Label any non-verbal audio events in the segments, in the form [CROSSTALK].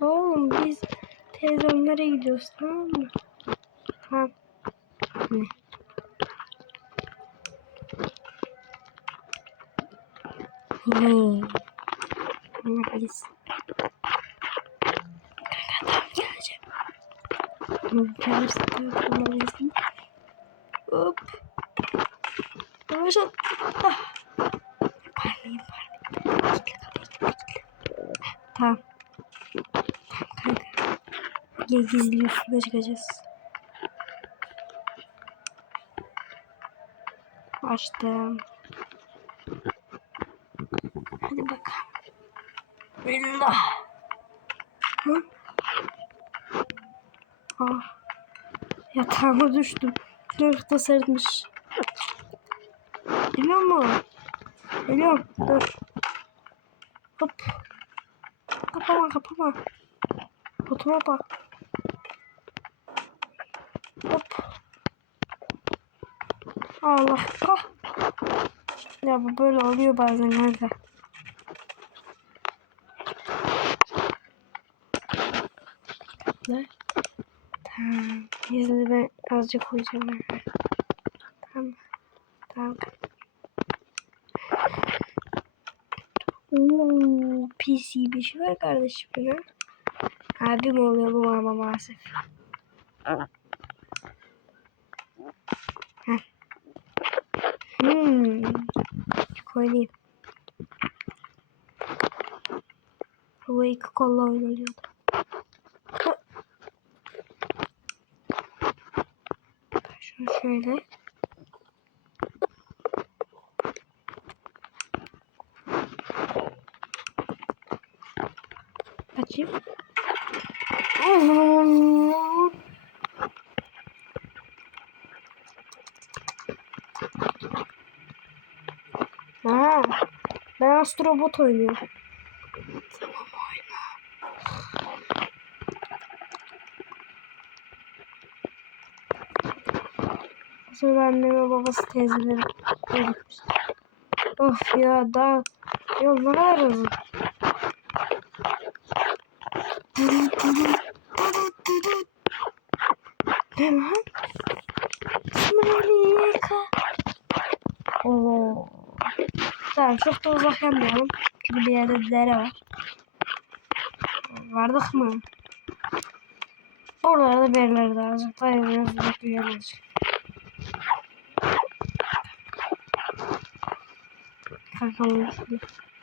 Oğlum biz teyzemlere gidiyoruz tamam mı? Tamam. Ne? Hey. Ne biz? Kanka tamam geleceğim. Gelirse yapmalıyız. Hop. Yavaş. Ah. Parlayayım. Kitle kapıyı kitle kitle. Tamam. Tamam kanka. Gel gizli üstüne çıkacağız. Açtım. Hadi bakalım. Billah. Hı? Ah. Yatağıma düştüm. Sınıfta sarılmış. Biliyor musun? Biliyorum. Dur. Hop. Kapama kapama. Botuma bak. Allah kah. Ya bu böyle oluyor bazen kanka. Ne? Tamam. Yüzünü ben azıcık koyacağım. ben. Tamam. Tamam. Oo, PC bir şey var kardeşim ya. Abim oluyor bu ama maalesef. Heh. Hmm. Koyayım. Bu iki kolla oynanıyordu. Şunu şöyle. Açayım. Oo. Ha, ben astrobot oynuyorum. Tamam oyna. Sonra anneme babası teyzeleri. Of ya daha yol ne kadar. Ne lan? Smelika. Oo. Tamam çok da uzak yapmayalım. Çünkü bir yerde dere var. Vardık mı? Oralarda bir yerlerde azıcık daha yürüyoruz. Uzak bir yerler çık. Kanka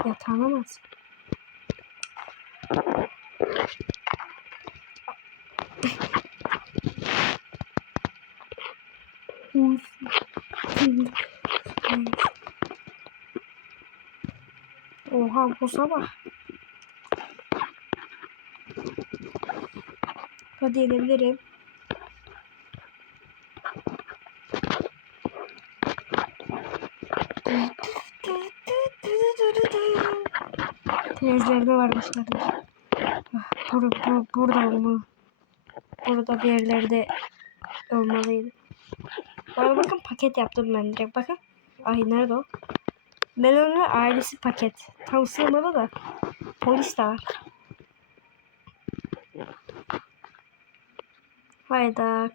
yatağına mı bosa bak. Hadi yenebilirim. Teyzelerde varmış kardeşim. Ah, Bur bur burada olmalı. Burada bir yerlerde olmalıydı. Arada bakın paket yaptım ben direkt bakın. Ay nerede o? Melon'un ailesi paket. Tam da. Polis de var. Hayda.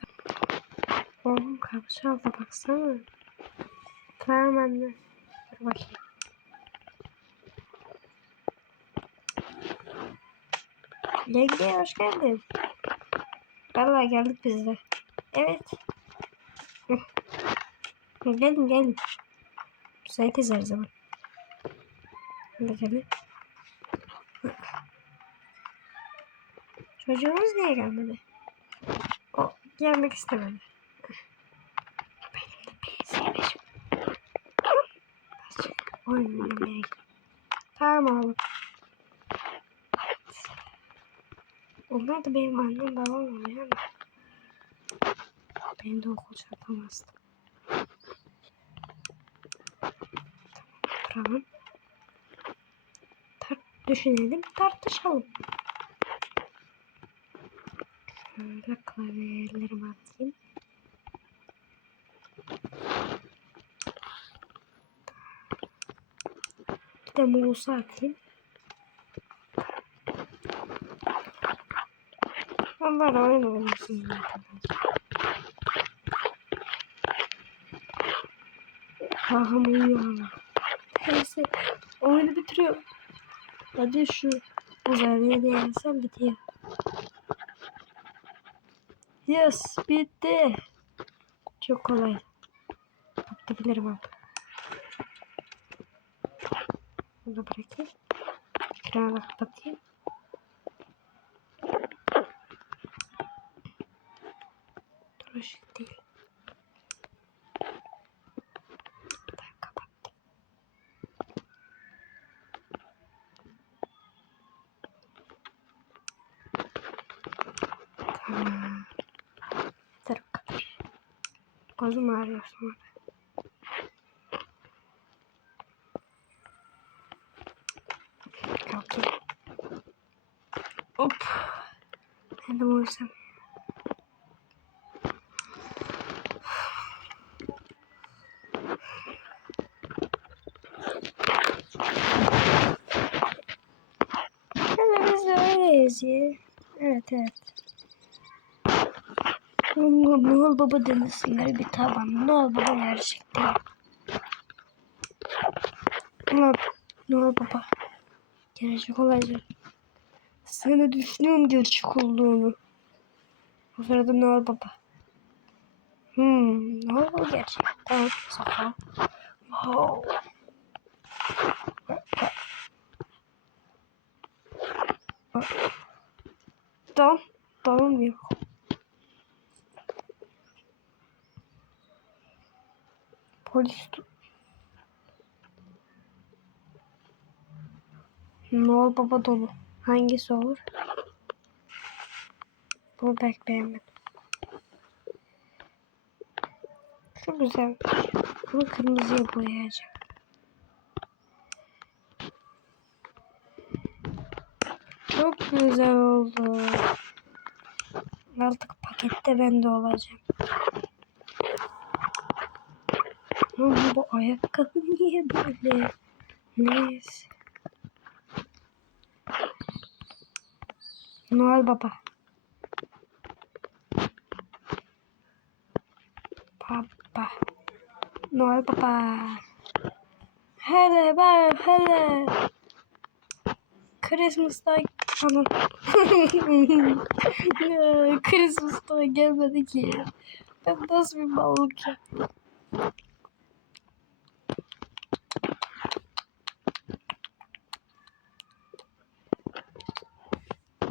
Oğlum kapı çaldı baksana. Tamam anne. Dur bakayım. Yenge hoş geldin. Vallahi geldik biz de. Evet. Gelin gelin. Müsaitiz her zaman. Gelin. Çocuğumuz niye gelmedi? O gelmek istemedi. Benim de oyun oynamaya. Tamam oğlum. Onlar da benim annem babam oluyor ama. Benim de okul çantam Tamam. Tart düşünelim, tartışalım. Şöyle klavyelerimi atayım. Bir de mouse'u atayım. Onlar oyun oynuyorsun. Kahım uyuyor. Neyse oyunu bitiriyorum. Hadi şu uzaylıya değersen bitiyor. Yes bitti. Çok kolay. Yapabilirim abi. Bunu bırakayım. Ekranı kapatayım. Dur ışık değil. quase uma área só. Okay. Opa! Ainda vou saber. Beleza, beleza. É, teto. Noel Baba denesinler bir taban. Noel Baba gerçekten. Noel, Noel Baba. Gerçek olacak. Sana düşünüyorum gerçek olduğunu. Bu sırada Noel Baba. Hmm, Noel Baba gerçek. Tamam, sakal. Wow. Tamam, tamam yok. Tu- Noel Baba dolu. Hangisi olur? Bunu pek beğenmedim. Çok güzel. Bunu kırmızıya boyayacağım. Çok güzel oldu. Artık pakette bende olacak. Ama bu ayakkabı niye böyle? Neyse. Noel Baba. Baba. Noel Baba. Hele ben hele. Christmas'ta anam. [LAUGHS] Ya, Christmas'ta gelmedi ki. Ben nasıl bir mallık yaptım.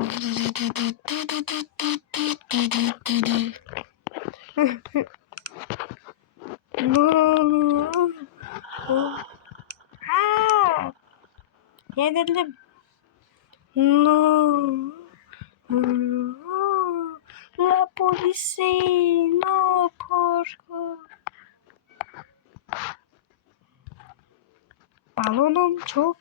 No. Ha. Yenildim. No. La policía. No, porco. Balonum çok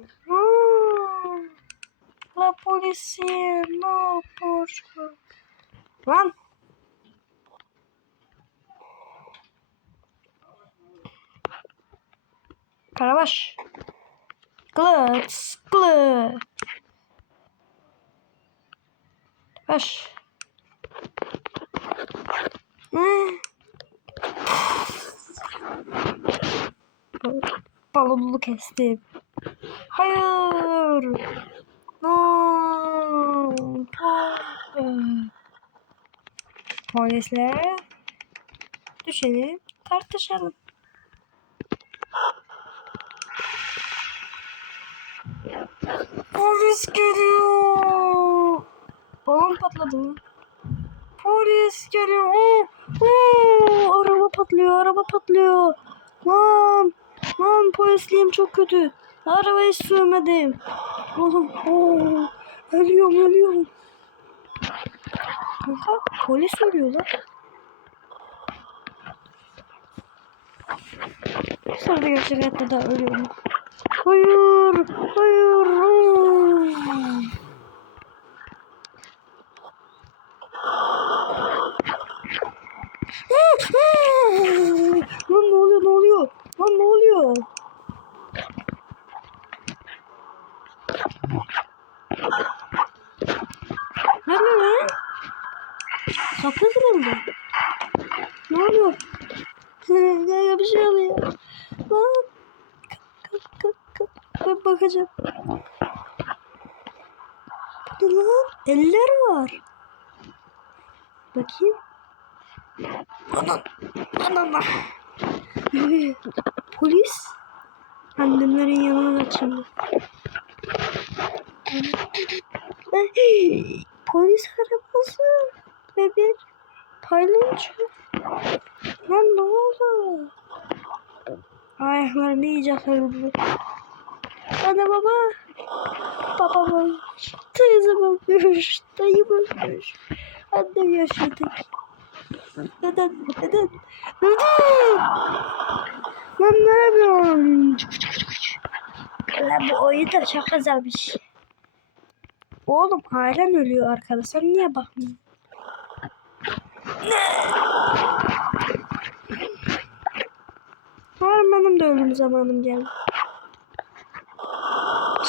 burada polisiye ne yapar? Lan. Karabaş. Kılıç. Kılıç. Baş. Balonunu kestim. Hayır. No. Hayır. Polisler. Düşelim. Tartışalım. Polis geliyor. Balon patladı mı? Polis geliyor. Oo, oo, araba patlıyor, araba patlıyor. Lan, lan polisliğim çok kötü. Arabayı sürmedim. Oğlum, oo, ölüyorum, ölüyorum. Kanka polis ölüyor lan. Sonra gerçek hayatta ölüyorum. Hayır, hayır, hayır. Lan ne oluyor, ne oluyor? Lan ne oluyor? Ne oluyor lan? Kapı kırıldı. Ne oluyor? Kanka bir şey oluyor. Lan. Kalk, kalk, kalk. Bakacağım. Ne lan? Eller var. Bakayım. Anan. Anan. [LAUGHS] Polis. Annemlerin yanına kaç şimdi. Ay, Polis arabası ve bir paylaşıyor. Lan ne oldu? Ayaklarım iyice kırıldı. Anne baba. Babam ölmüş. Teyzem ölmüş. Dayım ölmüş. Annem tek. Neden? Neden? Neden? Lan ne yapıyorsun? Lan bu oyun da çok güzelmiş. Oğlum ailen ölüyor arkada. Sen niye bakmıyorsun? Var benim de ölüm zamanım geldi.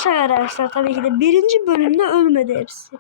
Şaka arkadaşlar tabii ki de birinci bölümde ölmedi hepsi.